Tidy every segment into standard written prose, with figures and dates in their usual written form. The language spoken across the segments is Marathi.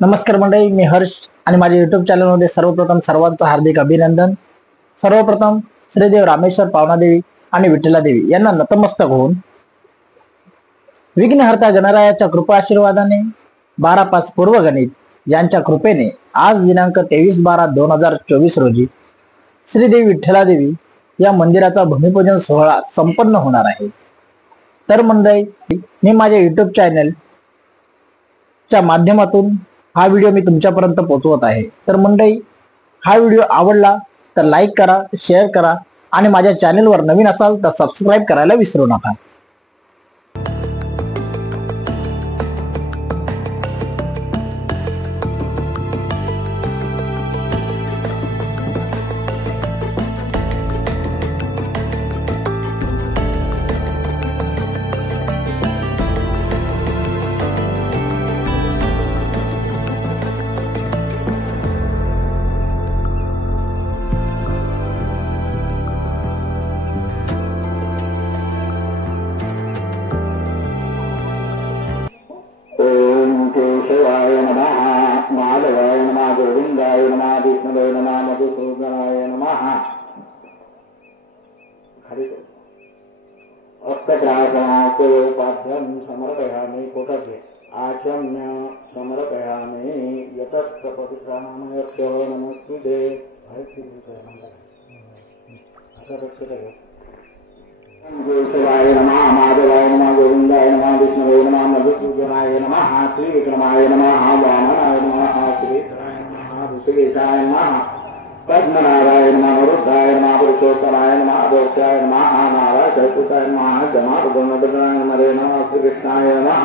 नमस्कार मंडळी, मी हर्ष आणि माझ्या युट्यूब चॅनलमध्ये सर्वप्रथम सर्वांचं हार्दिक अभिनंदन। सर्वप्रथम श्रीदेव रामेश्वर पावनादेवी आणि विठ्ठलादेवी यांना नतमस्तक होऊन विघ्नहर्ता गणरायाच्या कृपा आशीर्वादाने 12/5 पूर्व गणित यांच्या कृपेने आज दिनांक 23/12/2024 रोजी श्रीदेवी विठ्ठलादेवी या मंदिराचा भूमिपूजन सोहळा संपन्न होणार आहे। तर मंडळी, मी माझ्या युट्यूब चॅनल च्या माध्यमातून हा व्हिडिओ मी तुमच्यापर्यंत पोहोचवत आहे। तर मंडळी, हा व्हिडिओ आवडला तर लाईक करा, शेअर करा आणि माझ्या चॅनलवर नवीन असाल तर सबस्क्राईब करायला विसरू नका। ओम केशवाय नमः, माधवाय नमः, गोविंदाय नमः, विष्णुवे नमः, मधुसूदनाय नमः। अष्टग्रासनाचे उपाध्यं समर्पयामि कोटके आचम्य समर्पयामि यतस्तपतिप्राणामयस्य नमस्ते। केशवाय नमः, माधवाय नमः, गोविंदाय नमः, विष्णुवे नमः, मधुसूदनाय नमः, त्रिविक्रमाय नमः, वामनाय नमः, श्रीधराय नमः, ऋषिकेशाय नमः, पद्मनाभाय नमः, रुद्राय नमः, पुरुषोत्तमाय नमः, अभोक्ताय नमः, नारायणाय नमः, जमातगुणप्रदाय नमः, श्रीकृष्णाय नमः,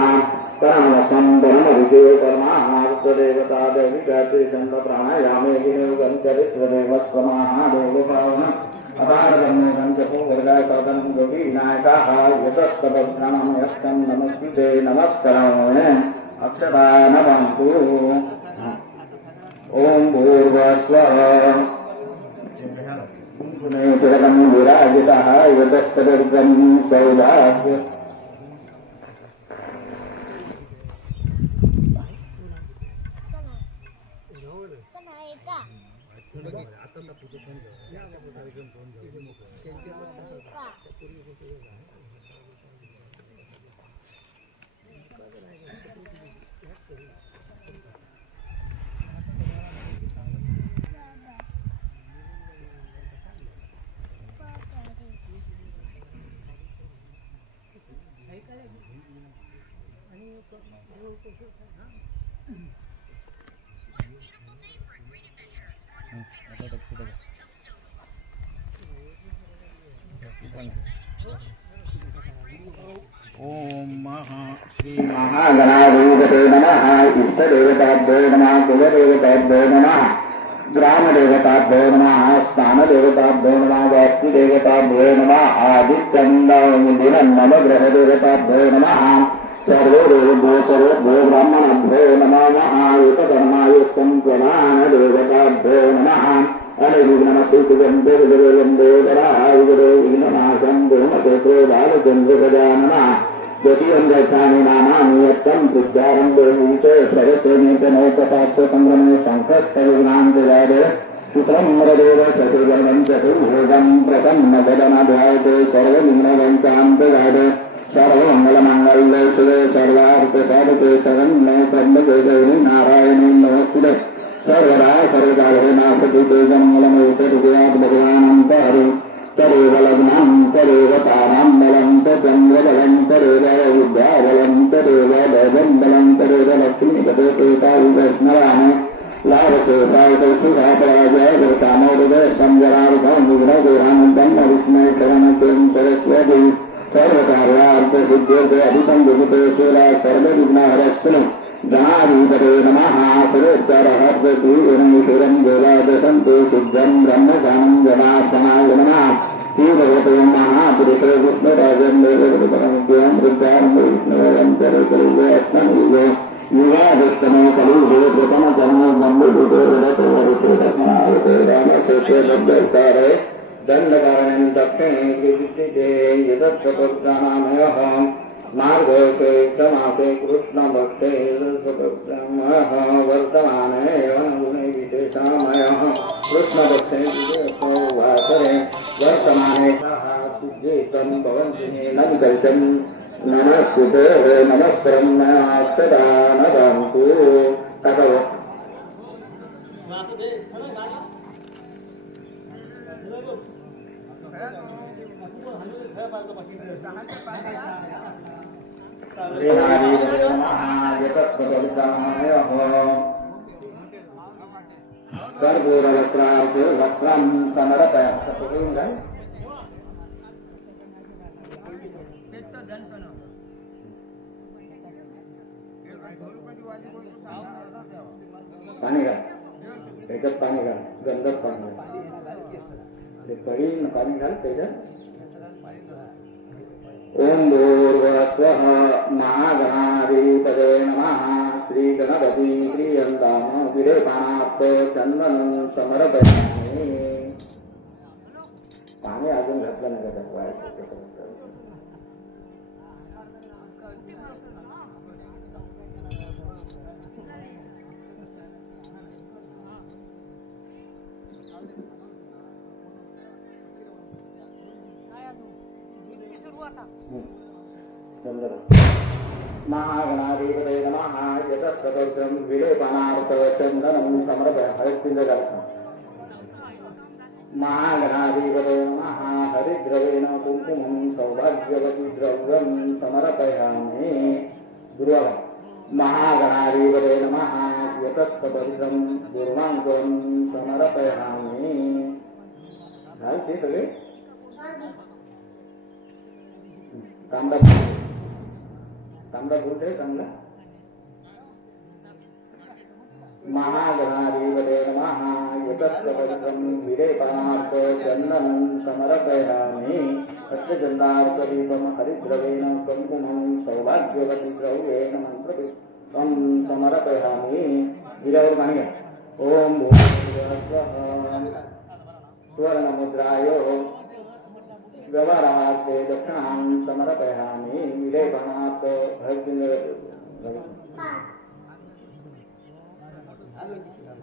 परमसंबरमविजय परमार्थदेवता दैविकाचे चंद्र प्राणायामे गिरिवंचरित्वदेव समाहादेवभावनम् अपारब्रह्मे पंचभूवर्गाय कर्तन योगी विनायकाः यतस्तपत्राणं यस्तं नमस्ते नमस्करामि अक्षतानवन्तु। ओम भूर्भुवस्वः पुनेत्रं विराजितः यतस्तदर्गं सौभाग्य ओम श्री महागणाधिपते नमः, इष्टदेवताभ्यो नमः, कुलदेवताभ्यो नमः, ग्रामदेवताभ्यो नमः, स्थानदेवताभ्यो नमः, वास्तुदेवताभ्यो नमः, आदित्यन्ददिनं नवग्रहदेवताभ्यो नमः, सर्वदेवेभ्यो सर्वेभ्यो ब्राह्मणेभ्यो नमः, एकधर्मायुक्तं प्रधानदेवताभ्यो नमः, द्वितीयं नामानि यत्तं विद्यारं देवीच प्रगतेनेतनौकपात्रसंग्रमे संकष्टविघ्नान्तजाय शुक्रं मरदेव चतुर्गणं चतुर्भुजं प्रसन्नवदनाध्यायते सर्वविघ्नवन्तान्तजाय सर्वमङ्गलमाङ्गल्ये शिवे सर्वार्थसाधके शरण्ये त्र्यम्बके गौरी नारायणी नमोस्तुते। सर्वदा सर्वकाले नास्ति तेजमङ्गलमेतद्विजयात् भगवानन्तरि तदेव लग्नं तदेव तारां बलं तचन्द्रबलं तदेव विद्याबलं तदेव दैवं बलं तदेव लक्ष्मीपतेताय वैष्णवान् लाभशेषाय सुखापराजय भूतामोदय संजरार्धं विघ्नदूरानन्दं विस्मयकरणं सरस्वती सर्वकार्यार्थसिद्ध्यर्थे अधिकं विभूतेश्वरा सर्वविघ्नहरस्तु गणाधिपते नमः। सुरेश्वरहर्षतीरणीश्वरं देवादशन्तो सिद्धं ब्रह्मज्ञानं जनार्दनाय नमः। श्रीभगवते महापुरुषे विष्णुराजं देवपरमज्ञं वृद्धारं विष्णुवरं चरकलिजयस्तमयुगे युगादष्टमे कलियुगे प्रथमजन्मबन्धुदेवदत्तवरिष्ठदत्मायते रामशेषे दण्डकारणं दक्षिणे विद्यते यदक्षपत्राणामयः मार्गते क्षमाते कृष्ण भक्ते वर्तमाने गुणे विशेषामयः कृष्ण भक्ते वासरे वर्तमाने सिद्धेतं भवन्ति नन्दर्शन् नमस्ते नमस्कारं नमस्ते नदन्तु ततो कर्पूरवस्त्रं समर्पय पाणी घाल त्याच्यात पाणी घाल गंधक पाणी ते पहिल पाणी घाल त्याच्यात ओम भूर्भुवस्वः महागणाधिपतये नमः श्री गणपती प्रियंताम विरेपानात् चंदनं समर्पयामि पाणी अजून घातलं नाही त्याच्यात महागणाधिपतये नमः यतस्तोत्रं विलेपनार्थ चंदनं समर्पयामि महागणाधिपतये नमः हरिद्रवेण कुङ्कुमं सौभाग्यवती द्रव्यं समर्पयामि गुरुवार महागणाधिपतये नमः यतस्तोत्रं दुर्वाङ्गं समर्पयामि घालते सगळे तांबडा बोलते चांगला महागणाधिपतये नमः यतस्तोत्रं विलेपनार्थ चंदनं समर्पयामि सत्यचंदार्कदीपं हरिद्रवेण कुङ्कुमं सौभाग्यवती द्रव्येण मन्त्रपुष्पं समर्पयामि गिरावर पाणी घ्या ओम भूर्भुवस्वः स्वर्णमुद्राय व्यवहारार्थे दक्षिणां समर्पयामि विलेपनात्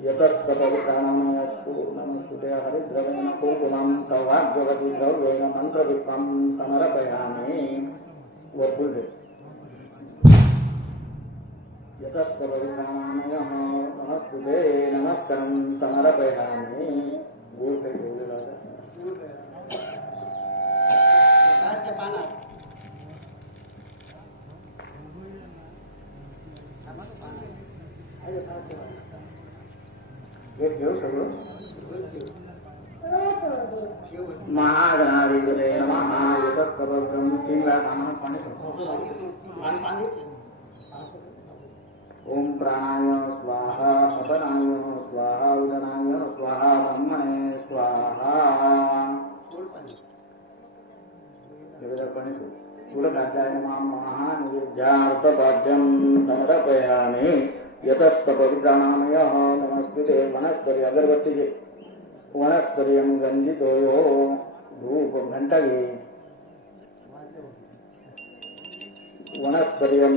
यतस्तपवित्राणामस्तु नमस्ते हरिद्रवेण कुङ्कुमं सौभाग्यवती द्रव्येण मन्त्रपुष्पं समर्पयामि वपुर्भे यतस्तपवित्राणामयः नमस्ते नमस्कारं समर्पयामि गुरुते महागणाधिपतये नमः यतस्तोत्रं तीन वेळा पाणी ओम प्राणाय स्वाहा अपनाय स्वाहा उदनाय स्वाहा ब्रह्मणे स्वाहा कुलकाचार्य महानिवेद्यार्थपाद्यं समर्पयामि यतस्तपवित्राणामयः नमस्ते वनस्पति अगरबत्ती वनस्पतिं गंजितोयो धूप घंटा घे वनस्पतिं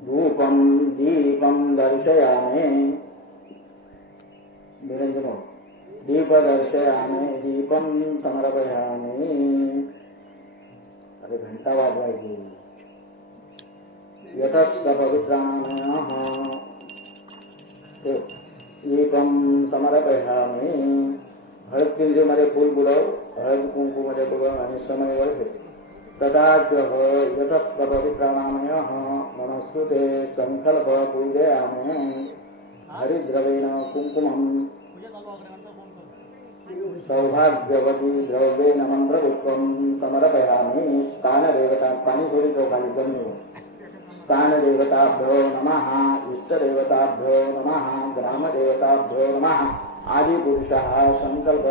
धूपं दीपं दर्शयामि निरंजनो दीप दर्शयामि दीपं समर्पयामि अरे घंटा वाजवायची यतस्तपवित्राणामयः दीपं समर्पयामि हळद कुंकूमध्ये फूल बुडव हळद कुंकूमध्ये बुडव आणि समय वर्षे तदाच यतस्तपवित्राणामयः मनस्सुते संकल्प पूजयामि हरिद्रवेण कुंकुमं सौभाग्यवती द्रव्येण मन्त्रपुष्पं समर्पयामि स्थानदेवता पाणी थोडी खाली कमी स्थानदेवताभ्यो नमः इष्टदेवताभ्यो नमः ग्रामदेवताभ्यो नमः आदिपुरुषः संकल्प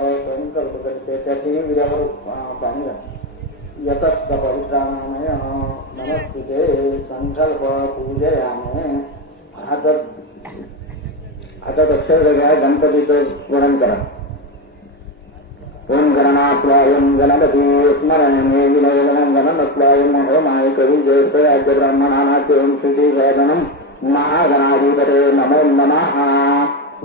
करते त्या तिन्ही विधावर पाणी यतस्तपवित्राणामयः नमस्ते संकल्प पूजयामि हातात अक्षर घ्या गणपतीचं स्मरण करा ओम गणनात्वायं गणपति स्मरणे विनोदनं गणनत्वायं होमाय कवि जयस्य ब्रह्मणानाच्यं श्रीवेदनं महागणाधिपते नमो नमः।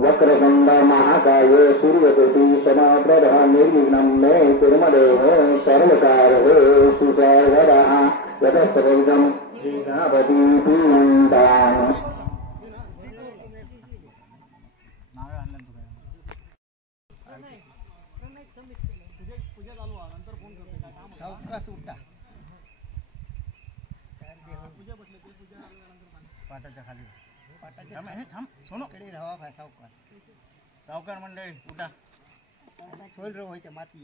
वक्रतुंड महाकाय सूर्यकोटि समप्रभ निर्विघ्नं मे कुर्मदेव सर्वकारः सुसर्वदा यतस्तपविदं गणपति पूजितां। पाटाच्या खाली सावकार मंडळी उठा माती।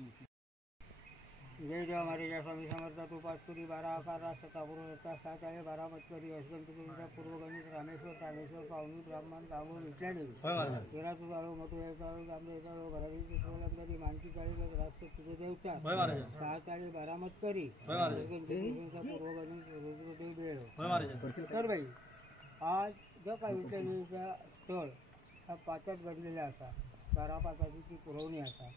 जय देवा महाराजा स्वामी समर्थ तू पाचपुरी 12 आकार सतापूर्ण 7 आहे 12 मत्करी अश्वंतपुरीचा पूर्वगणित रामेश्वर कामेश्वर पावनी ब्राह्मण गावून इत्यादी 13 तुझाळू मथुरा चाळू गांबे चाळू भरारी सोलंकरी मानकी चाळी राष्ट्र तुझे देवता 6 चाळी 12 मत्करी अश्वंतपुरीचा पूर्वगणित रुद्रदेव बेळ तर बाई आज जो काय विठ्ठलीचा स्थळ हा पाचात गणलेला असा 12 पाचाची ती पुरवणी असा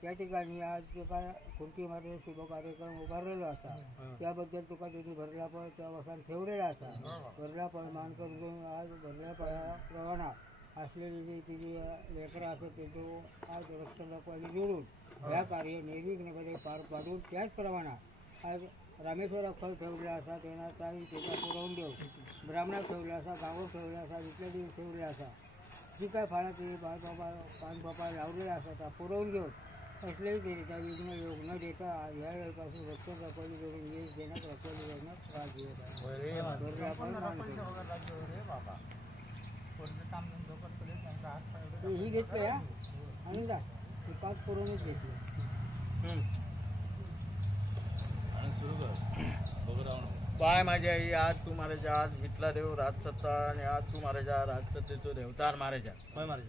त्या ठिकाणी आज जो काय खुंटी मारे शुभ कार्यक्रम उभारलेला असा त्याबद्दल तुका त्यांनी भरला पळ त्या वसान ठेवलेला असा भरला पळ मान करून आज भरल्या प्रमाणा असलेली जी तिची लेकरं असत ते तो आज रक्षण रखवाली जोडून ह्या कार्य निर्विघ्नपणे पार पाडून त्याचप्रमाणे आज रामेश्वर अक्षर ठेवले असा त्यांना काही त्याचा पुरवून देऊ ब्राह्मणात ठेवले असा गावात ठेवले असा इथल्या दिवस ठेवले असा जी काय फाळाची पानपापा लावलेला असा त्या पुरवून घेऊन असलेही तरी त्या विघ्न योग न देता ह्या वेळेपासून रक्षण रखवाली करून यश देण्यात रखवाली करण्यात त्रास देत आहे ही घेतली आणि जा ही 5 पुरवणीच घेतली पाय माझ्या आई आज तू महाराजा आज विठला देव राजसत्ता आणि आज तू महाराजा राजसत्तेचो देवतार महाराजा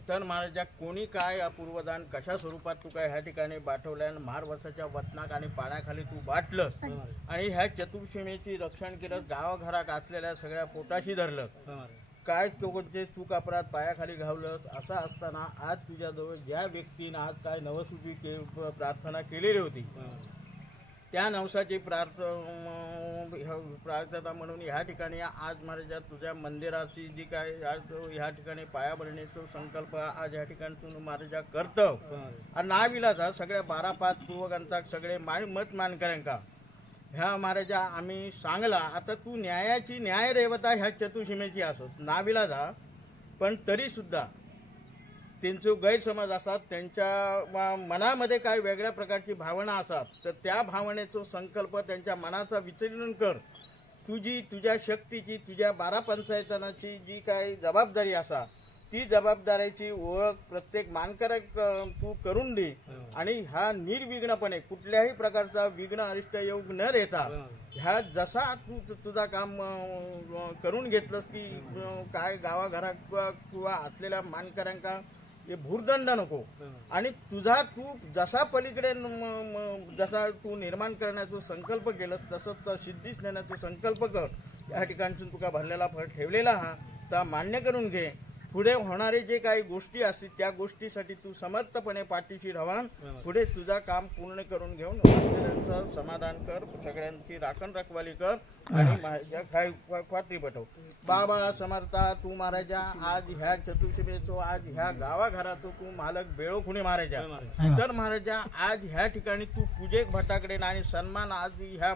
तर महाराजा कोणी काय अपूर्वदान कशा स्वरूपात तू काय ह्या ठिकाणी पाठवल्यान महारवसाच्या वतनाक आणि पाण्याखाली तू बाटलं आणि ह्या चतुर्सीमेची रक्षण केलं गावाघरात असलेल्या सगळ्या पोटाशी धरलं काय कोणते चूक अपराध पायाखाली घावलंस असं असताना आज तुझ्याजवळ ज्या व्यक्तीनं आज काय नवसुखी प्रार्थना केलेली होती त्या नवसाची प्रार्थना म्हणून ह्या ठिकाणी आज महाराजा तुझ्या मंदिराची जी काय आज ह्या ठिकाणी पायाभरणीचा संकल्प आज ह्या ठिकाणी महाराजा करतो आणि नाविलाचा सगळ्या 12-5 पूर्वकांचा सगळे मत मानकऱ्यांका ह्या महाराजा आम्ही सांगला आता तू न्यायाची न्याय रेवता ह्या चतुर्सीमेची असत नाविलाचा पण तरी सुद्धा त्यांचे गैरसमज असतात त्यांच्या मनामध्ये काय वेगळ्या प्रकारची भावना असतात तर त्या भावनेचा संकल्प त्यांच्या मनाचा विचलन कर तुझ्या शक्तीची तुझ्या 12 पंचायतांची जी काय जबाबदारी असा ती जबाबदारीची ओळख प्रत्येक मानकऱ्याक तू करून दे आणि ह्या निर्विघ्नपणे कुठल्याही प्रकारचा विघ्न अरिष्ट योग न देता ह्या जसा तू तुझा काम करून घेतलंस की काय गावाघरात किंवा असलेल्या मानकऱ्यांका हे भूर्दंड नको आणि तुझा तू जसा पलीकडे जसा तू निर्माण करण्याचा संकल्प केलंस तसं सिद्धीच नेण्याचा संकल्प कर या ठिकाणून तुका भरलेला फळ ठेवलेला हा तर मान्य करून घे पुढे होणारे जे काही गोष्टी असतील त्या गोष्टीसाठी तू समर्थपणे पाठीशी राहा पुढे तुझा काम पूर्ण करून घेऊन सगळ्यांचं समाधान कर सगळ्यांची राखण रखवाली कर आणि काय खात्री पटव बाबा समर्था तू महाराजा आज ह्या चतुर्सीमेचो आज ह्या गावाघराचो तू मालक बेळो खुणे महाराजा तर महाराजा आज ह्या ठिकाणी तू पूजेक भटाकडे आणि सन्मान आज ह्या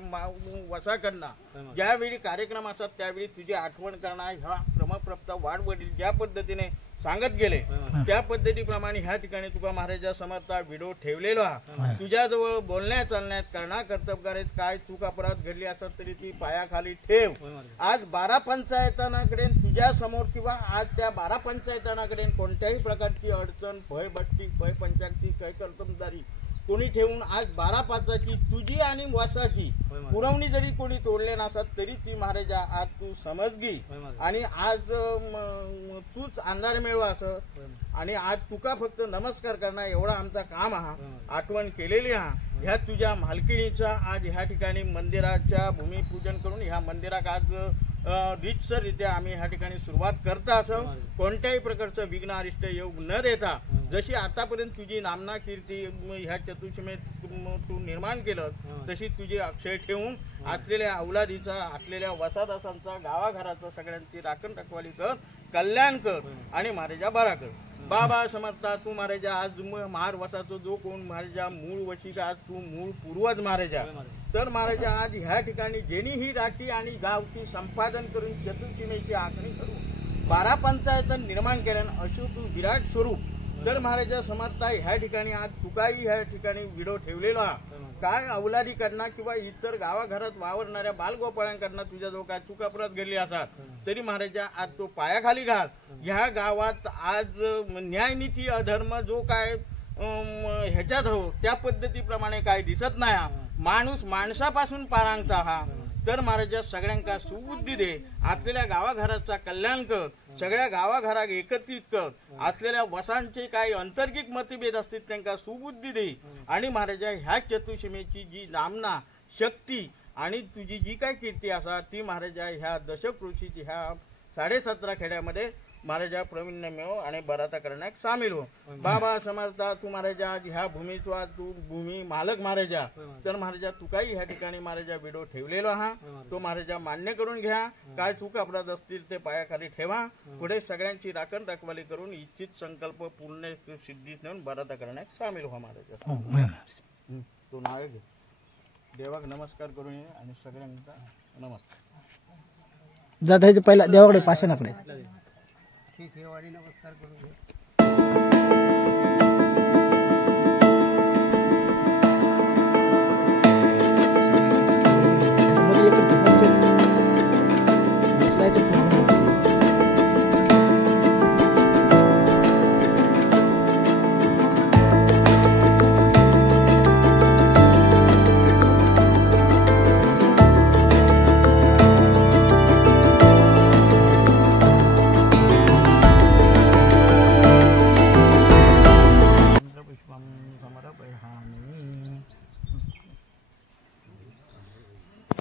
वसाकडनं ज्यावेळी कार्यक्रम असतात त्यावेळी तुझी आठवण करणार ह्या क्रमप्राप्त वाढवडील ज्या पद्धतीने सांगत गेले त्या पद्धतीप्रमाणे ह्या ठिकाणी तुका महाराजा समर्था व्हिडिओ ठेवलेला तुझ्याजवळ बोलण्यात चालण्यात करणार कर्तव्यात काय चूक अपराध घडली असत तरी ती पायाखाली ठेव आज 12 पंचायतांकडे तुझ्या समोर किंवा आज त्या 12 पंचायतांकडे कोणत्याही प्रकारची अडचण भय भट्टी भय पंचायतची काही कर्तव्यदारी कोणी ठेवून आज 12 पाचाची तुझी आणि वासाची पुरवणी जरी कोणी तोडले नसत तरी ती महाराजा आज तू समज घे आणि आज तूच अंधार मिळवा असं आणि आज तुका फक्त नमस्कार करणं एवढा आमचा काम हा आठवण केलेली हा ह्या तुझ्या मालकिणीचा आज ह्या ठिकाणी मंदिराच्या भूमिपूजन करून ह्या मंदिरात आज रीतसररित्या आम्ही ह्या ठिकाणी सुरुवात करता असं कोणत्याही प्रकारचं विघ्न अरिष्ट योग न देता जशी आतापर्यंत तुझी नामना कीर्ती ह्या चतुर्थीमेत तू निर्माण केलं तशी तुझी अक्षय ठेवून असलेल्या अवलादीचा असलेल्या वसादासांचा गावाघराचा सगळ्यांची राखण रखवाली कर, कल्याण कर आणि महाराजा बरा कर. बाबा समर्था तू महाराजा आज महार वसाचा जो कोण महाराजा मूळ वशिका आज तू मूळ पूर्वज महाराजा तर महाराजा आज ह्या ठिकाणी जेनी ही राठी आणि गावची संपादन करून चतुर्थीमेची आखणी करून 12 पंचायत निर्माण केल्यानं अशो तू विराट स्वरूप तर महाराजा समर्था ह्या ठिकाणी आज तुकाही ह्या ठिकाणी विडो ठेवलेला काय अवलादीकडनं किंवा इतर गावाघरात वावरणाऱ्या बालगोपाळांकडनं तुझ्या जो काय चूक अपराध घडली असतात तरी महाराजा आज तो पायाखाली घाल. ह्या गावात आज न्यायनीती अधर्म जो काय ह्याच्यात हो त्या पद्धतीप्रमाणे काय दिसत नाही. माणूस माणसापासून पारांगता हा तर महाराजा सगळ्यांका सुबुद्धी दे, असलेल्या गावाघराचा कल्याण कर, सगळ्या गावाघराक एकत्रित कर, असलेल्या वसांचे काही अंतर्गिक मतभेद असतील त्यांना सुबुद्धी दे आणि महाराजा ह्या चतुर्थीमेची जी नामना शक्ती आणि तुझी जी काय कीर्ती असा ती महाराजा ह्या दशकृषीची ह्या 17.5 खेड्यामध्ये महाराजा प्रवीण्य मिळव आणि बराता करण्यात सामील हो. बाबा समर्था तू महाराजा ह्या भूमीचा तू भूमी मालक महाराजा तर महाराजा तू काही ह्या ठिकाणी महाराजा विडो ठेवलेला हा तो महाराजा मान्य करून घ्या. काय चूक अपराध असतील ते पायाखाली ठेवा. पुढे सगळ्यांची राखण रखवाली करून इच्छित संकल्प पूर्ण सिद्धीस नेऊन बराता करण्यात सामील हो महाराजा. तू नाव घे देवाक नमस्कार करून ये आणि सगळ्यांचा नमस्कार जाता पहिला देवाकडे पाषाणाकडे ठेवाडी नमस्कार करून घे.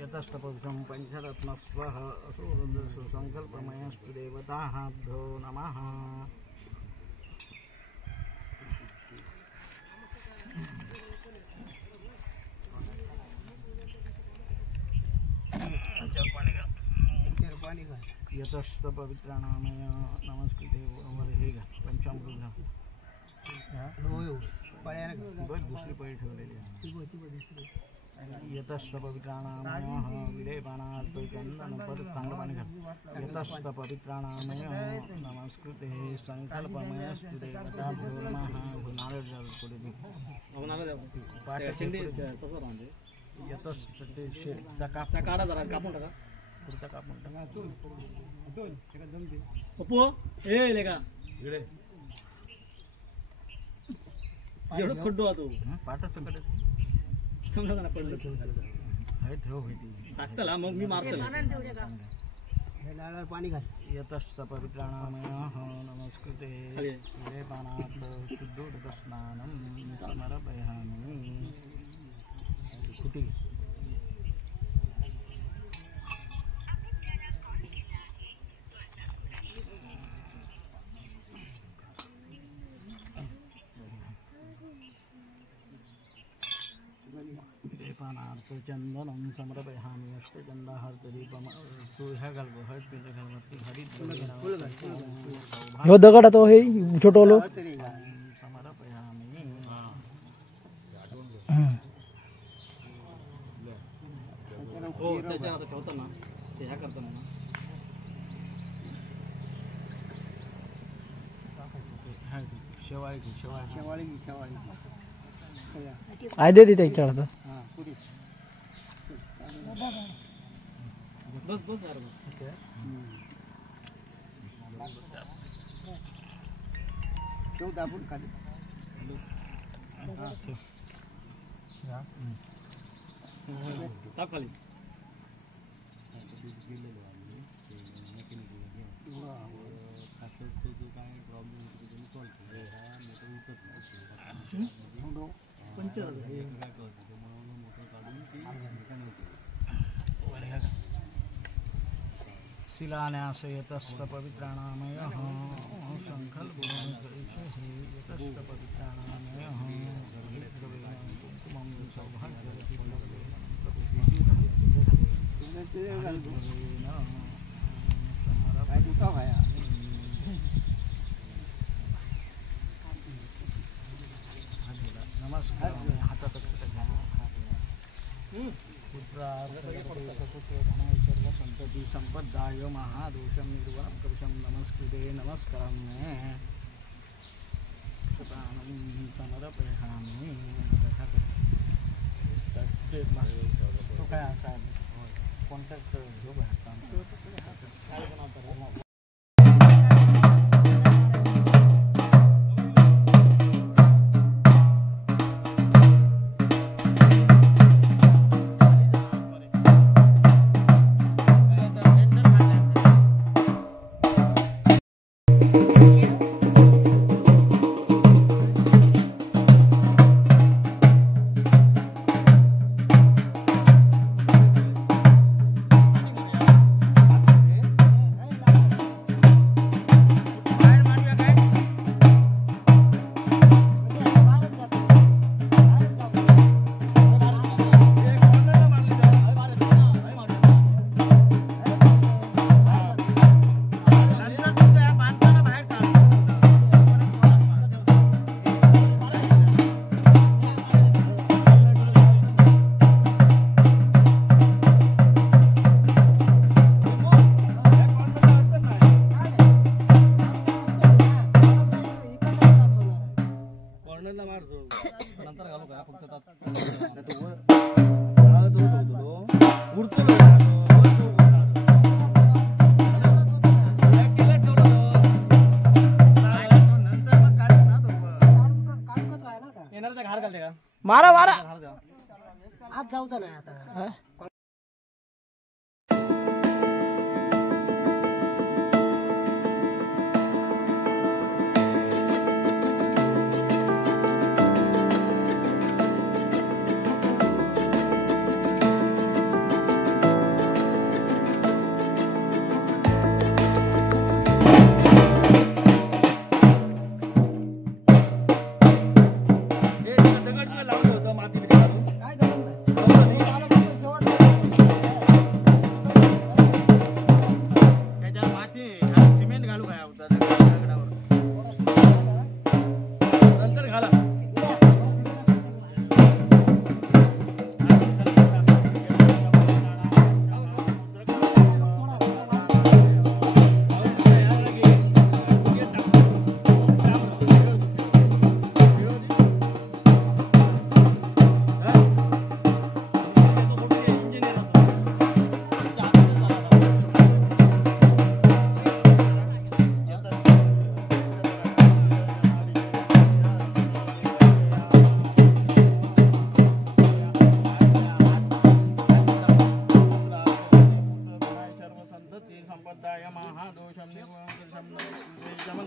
यतस्तपवित्रं पंचरत्न स्वः असुरन्दसु संकल्पमयस्तु देवताभ्यो नमः. यतस्त पवित्राणामय नमस्कृते हे घा पंचामृत दुसरी पळी ठेवलेली आहे. यतस्त पवित्राणामय विलेपानार्थ चंदन पद चांगलं पाणी घाल. यतस्त पवित्राणामय नमस्कृते संकल्पमयस्तु देवताभ्यो नमः. नारळ यतस्त ते काढा जरा कापून टाका पुढचा कापून टाका. एवढंच खड्डो होतो पाठच कडे समजा ना पडलं ठेव मग मी मारतो पाणी घाल. यतस्त पवित्राणामय नमस्कृते विलेपानार्थ शुद्धोदकस्नानं समर्पयामि. कुठे विलेपानार्थ चंदनं समर्पयामि. अष्टचंदाहर्तदीपम तू ह्या घाल हळद पिंड घालवरती हरित ह्यो दगड तो हे छोटोलो समर्पयामि. हो त्याच्या आता ठेवताना ते ह्या करताना शेवाळी शेवाळी आय दे त्याच्याकडे बस बस ठेव दाबून खाली टाक खाली. शिलान्यासयतस्त पवित्राणामयः संकल्पयतस्त पवित्राणामयः कुंकुमं नमस्कार हातात संतति संपदाय महादोषम निर्वणम कवचम नमस्कृते नमस्कारम समर्पयामि तो काय आता कॉन्टॅक्ट जो मारा मारा आज जाऊचा नाही आता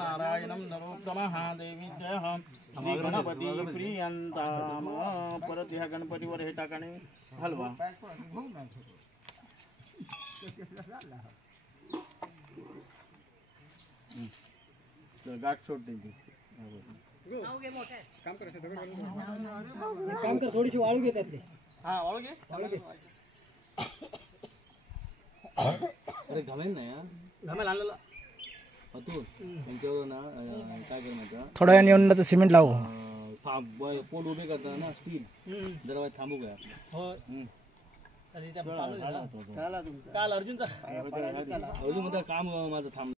नारायणं नरोत्तमः देवी जयः श्री गणपती प्रियंताम परत ह्या गणपतीवर हे टाकाने हलवा गाठ सोडते काम कर थोडीशी वाळू घेतात ते हा वाळू घे अरे घमेल नाही घमेल आणलेला तू त्यांच्यावर ना काय कर माहिती थोड्या वेळाने येऊन तर सिमेंट लावू पोल उभे करता ना स्टील जरा थांबू काय काल अर्जुनचा अर्जुन काम माझं थांब